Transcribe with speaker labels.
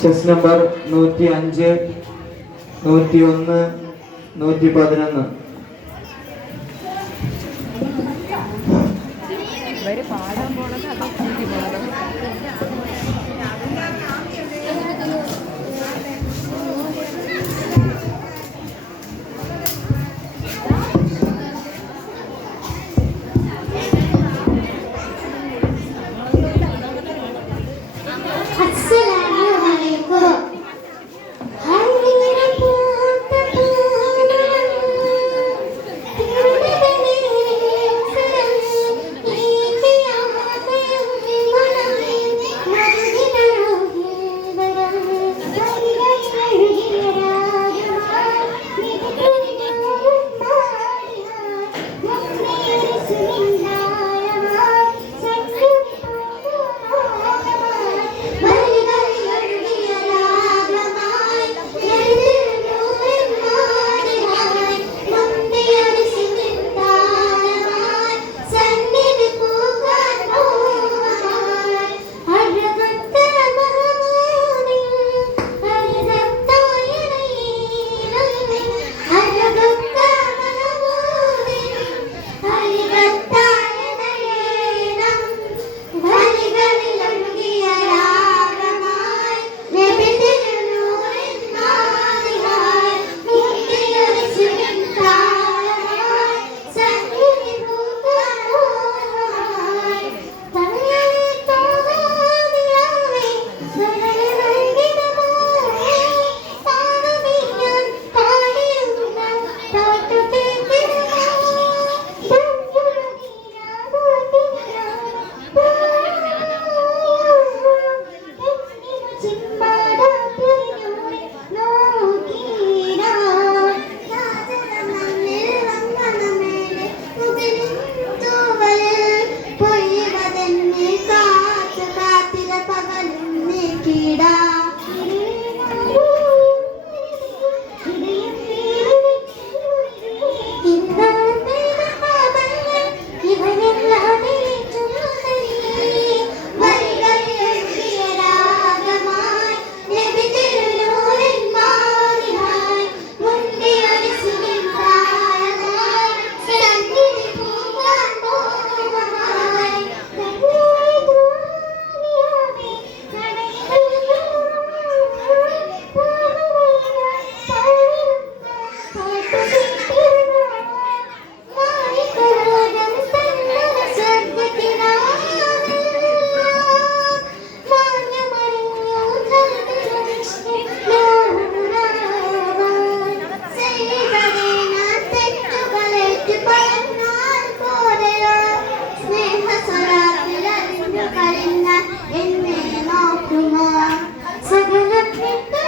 Speaker 1: Chess number നൂറ്റി അഞ്ച് നൂറ്റി ഒന്ന് നൂറ്റി പതിനൊന്ന്
Speaker 2: പാടാൻ പോണത് അതോ Thank
Speaker 3: you. Segala kita.